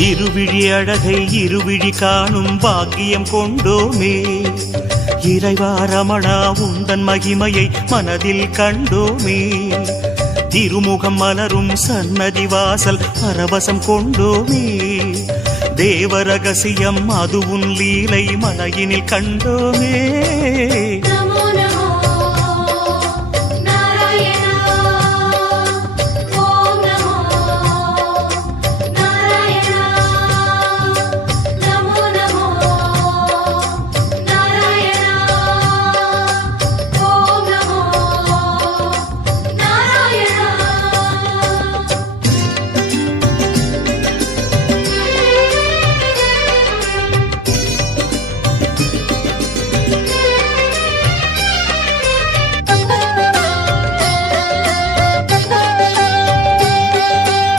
இருவிழி அழகை இருவிழி காணும் பாக்கியம் கொண்டோமே. இறைவா ரமணா உந்தன் மகிமையை மனதில் கண்டோமே. திருமுகம் மலரும் சன்னதி வாசல் பரவசம் கொண்டோமே. தேவரகசியம் அது உன் லீலை மலையினில் கண்டோமே.